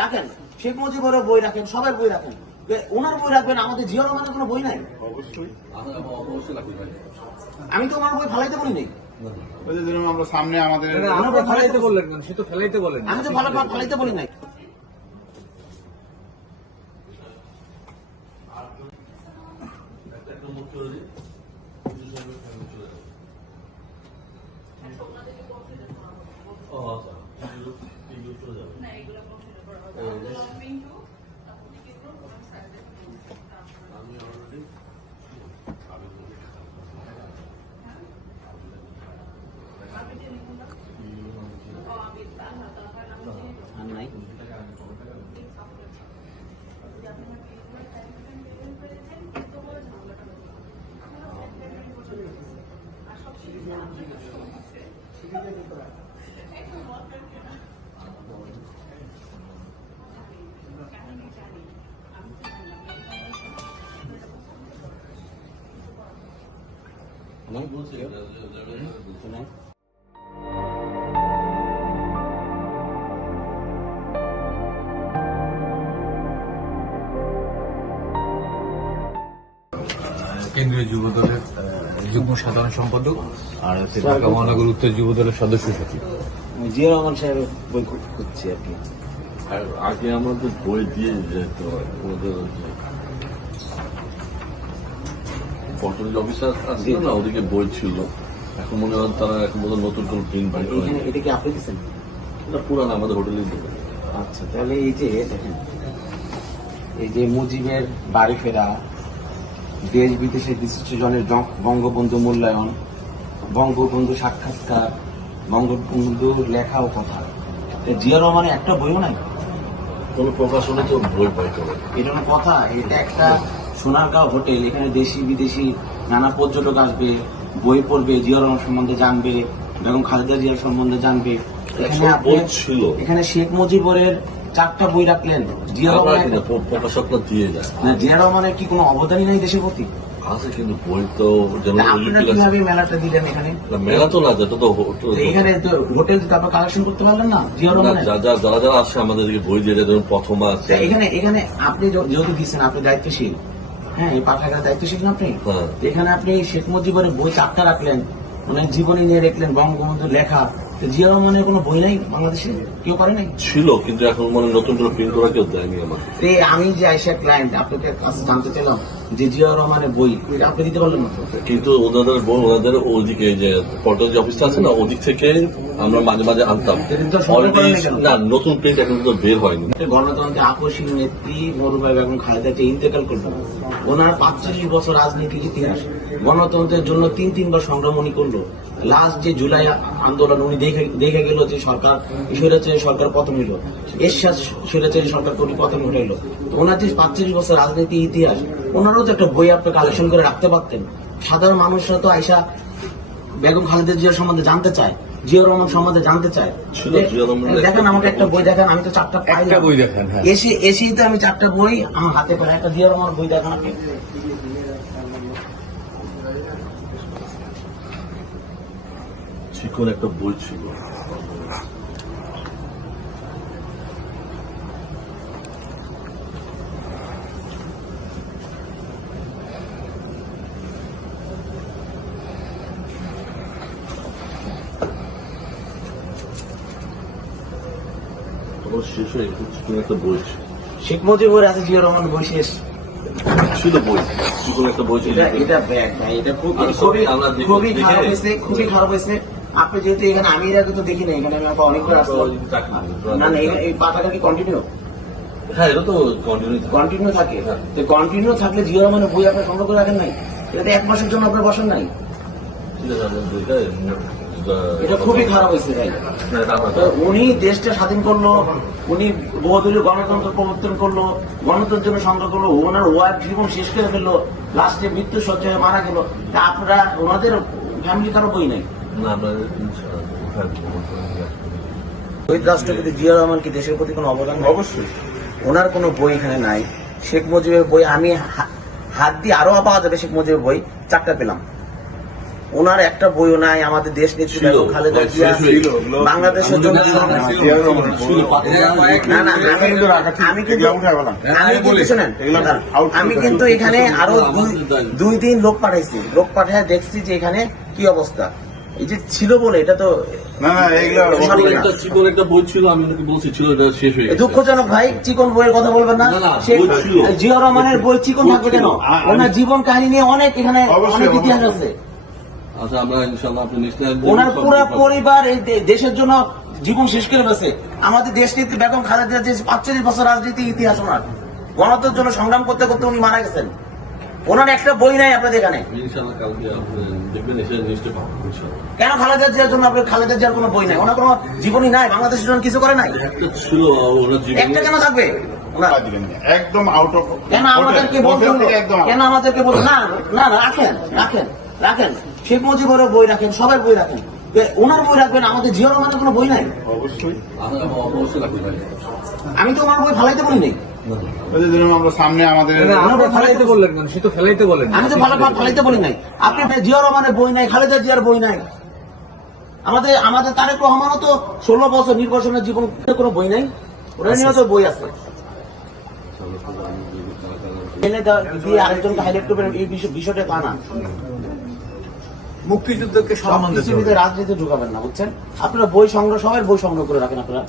রাখেন, শেখ মুজিবের বই রাখেন, সবার বই রাখেন, ওনার বই রাখবেন, আমাদের জিয়া রহমানের কোনো বই নাই। অবশ্যই আমি তো ওনার বই ফালাইতে বলি নাই। আমরা সামনে আমাদের ফেলাইতে বললেন কেন? সে তো ফেলাইতে বলেন। আমি তো ফালাইতে বলি নাই। কেন্দ্রীয় যুব দলের যুগ্ম সাধারণ সম্পাদক আর হচ্ছে ঢাকা মহানগর উত্তর যুব দলের সদস্য সচিব। জিয়া রহমান সাহেবের বই খুঁজছি আর কি। আর আগে আমাদের বই দিয়ে যেত ওদের পটল অফিসার আসছিল না, ওদিকে বই ছিল। এখন মনে হয় তারা এখন বোধহয় নতুন কোন প্রিন্ট বাই করে। এটা কি আপনি দিচ্ছেন? এটা পুরান আমাদের হোটেলে দেবে। আচ্ছা, তাহলে এই যে দেখেন, এই যে মুজিবের বাড়ি ফেরা, দেশ বিদেশে বিশিষ্ট জনের বঙ্গবন্ধু মূল্যায়ন, বঙ্গবন্ধু সাক্ষাৎকার, বঙ্গবন্ধুর লেখা ও কথা, জিয়া রহমানের একটা বইও নাই। কোন প্রকাশনে তো বই বাই করে। এটা কোনো কথা? এটা একটা সোনারগাঁও হোটেল, এখানে দেশি বিদেশি নানা পর্যটক আসবে, বই পড়বে, জিয়া রহমান সম্বন্ধে জানবে, বেগম খালেদা জিয়ার সম্বন্ধে জানবে। বই ছিল, এখানে শেখ মুজিবের 4টা বই রাখলেন, জিয়া রহমানের প্রকাশকরা দিয়ে যায়। জিয়া রহমানের কি কোনো অবদানই নাই দেশের প্রতি? আছে, কিন্তু বই তো আপনারা কিভাবে মেলাটা দিলেন এখানে? মেলা তো না, যেটা তো এখানে হোটেল আপনার কালেকশন করতে পারলেন না জিয়া রহমানের? যারা যারা আসে আমাদেরকে বই দিয়ে যায়, যেমন প্রথম আছে। এখানে আপনি যেহেতু দিচ্ছেন, আপনি দায়িত্বশীল, হ্যাঁ, এই পাঠাগার দায়িত্বশীল না আপনি? হ্যাঁ। এখানে আপনি শেখ মুজিবের বই 4টা রাখলেন, মানে জীবনী নিয়ে রাখলেন, বঙ্গবন্ধুর লেখা। জিয়া রহমানের কোনো বই নাই বাংলাদেশে? কেউ পারে নাই? ছিল, কিন্তু এখন মানে নতুন করে প্রিন্ট করা কেউ দেয়নি আমার। আমি যে আইসা ক্লায়েন্ট আপনাদের কাছে জানতে চাইলাম যে জিয়া রহমানের বই আপনি দিতে পারলেন না? কিন্তু ওনাদের ওদিকে যে পটল যে অফিসটা আছে না, ওদিক থেকে আমরা মাঝে মাঝে আনতাম। না, নতুন প্রিন্ট এখন তো বের হয়নি। গণতন্ত্রের আকর্ষণীয় নেত্রী মরুভাই বেগম খালেদা জিয়া ইন্তেকাল করলেন। ওনার 45 বছর রাজনীতির ইতিহাস, গণতন্ত্রের জন্য 3বার সংগ্রাম উনি করলো। লাস্ট যে জুলাই আন্দোলন উনি দেখে গেল যে সরকার স্বৈরাচারী সরকার পতন হইল, এরশাদ স্বৈরাচারী সরকার পতন ঘটাইল। ওনার যে 45 বছর রাজনীতি ইতিহাস, ওনারও তো একটা বই আপনি কালেকশন করে রাখতে পারতেন। সাধারণ মানুষরা তো আইসা বেগম খালেদা জিয়ার সম্বন্ধে জানতে চায়, জিয়া রহমান সম্বন্ধে জানতে চায়। দেখেন আমাকে একটা বই দেখান, আমি তো 4টা পাইলাম। বই দেখান। এসেই তো আমি 4টা বই আমার হাতে পাই। একটা জিয়া রহমান বই দেখান আপনি। চিকন একটা বই ছিল। শেষ হয়ে চিকন একটা বই ছিল। শেখ মুজিবের আছে, জিয়া রহমান বই শেষ ছিল বই, চিকন একটা বই ছিল। এটা ব্যাগ ভাই, এটা খুবই খারাপ হয়েছে, খুবই খারাপ হয়েছে। আপনি যেহেতু এখানে, আমি এর আগে তো দেখি না, এখানে আমি অনেকবার আসলাম। না না, এই পাতাটা কি কন্টিনিউ? হ্যাঁ, এটা তো কন্টিনিউ থাকে। তো কন্টিনিউ থাকলে জিয়া রহমানের বই আপনি সংগ্রহ করে রাখেন নাই? এটা 1 মাসের জন্য আপনার বসেন নাই? এটা খুবই খারাপ হয়েছে ভাই। উনি দেশটা স্বাধীন করলো, উনি বহুদলীয় গণতন্ত্র প্রবর্তন করলো, গণতন্ত্রের জন্য সংগ্রাম করলো, ওনার ওয়াইফ জীবন শেষ করে ফেললো, লাস্টে মৃত্যু সজ্জায় মারা গেল। তা আপনারা ওনাদের ফ্যামিলি কারো বই নাই? শহীদ রাষ্ট্রপতি জিয়া রহমান কি দেশের প্রতি কোনো অবদান? অবশ্যই। ওনার কোনো বই এখানে নাই। শেখ মুজিবের বই আমি হাত দিয়ে আরো পাওয়া যাবে, শেখ মুজিবের বই 4টা পেলাম। ওনার একটা বইও নাই আমাদের দেশ নেত্রী বেগম খালেদা জিয়া বাংলাদেশের জন্য না না আমি কিন্তু শোনেন আমি কিন্তু এখানে আরো দুই দিন লোক পাঠাইছি, লোক পাঠায় দেখছি যে এখানে কি অবস্থা। এই যে ছিল বলে এটা তো না না এগুলো চিকন একটা বই ছিল, আমি ওনাকে বলছি ছিল, এটা শেষ হয়ে গেছে। দুঃখজনক ভাই, চিকন বইয়ের কথা বলবেন না। না, না, সে- বই ছিল। জিয়া রহমানের বই চিকন থাকবে কেন? ওনার জীবন কাহিনী নিয়ে অনেক এখানে অনেক ইতিহাস আছে। আচ্ছা, আমরা ইনশাআল্লাহ আপনি নেক্সট ওনার পুরো পরিবার এই দেশের জন্য জীবন শেষ করে ফেলেছে। আমাদের দেশ নেত্রী বেগম খালেদা জিয়া 45 বছর রাজনীতি ইতিহাস ওনার, গণতন্ত্রের জন্য সংগ্রাম করতে করতে উনি মারা গেছেন। ওনার একটা বই নাই আপনাদের এখানে। ইনশাআল্লাহ কালকে আপনি দেখবেন, এসে নিশ্চয়ই পাবেন ইনশাআল্লাহ। কেন খালেদা জিয়ার জন্য আপনার খালেদা জিয়ার কোনো বই নাই? ওনার কোনো জীবনই নাই, বাংলাদেশের জন্য কিছু করে নাই। একটা ছিল ওনার জীবনে, একটা কেন থাকবে ওনার? একদম আউট অফ কেন আমাদেরকে বলতে হলো? কেন আমাদেরকে বলতে না না না, রাখেন রাখেন রাখেন, শেখ মুজিবের বই রাখেন, সবার বই রাখেন, ওনার বই রাখবেন, আমাদের জিয়া রহমানের কোনো বই নাই। অবশ্যই আমরা অবশ্যই রাখতে পারি। আমি তো ওনার বই ফালাইতে বলি নাই, ওই যে ধরুন আমরা সামনে আমাদের আমরা ফেলাইতে বললেন কেন? সে তো ফেলাইতে বলেন। আমি তো ফালাইতে বলি নাই। আপনি জিয়া রহমানের বই নাই, খালেদা জিয়ার বই নাই। আমাদের আমাদের তারেক রহমানও তো 16 বছর নির্বাচনের জীবন কোনো বই নাই, ওরা নিয়েও তো বই আছে। এনে দিয়ে আরেকজনকে হাইলাইট করবেন এই বিষয়টা তা না। মুক্তিযুদ্ধকে সম্মান দিতে হবে। রাজনীতি ঢুকাবেন না, বুঝছেন? আপনারা বই সংগ্রহ, সবাই বই সংগ্রহ করে রাখেন আপনারা।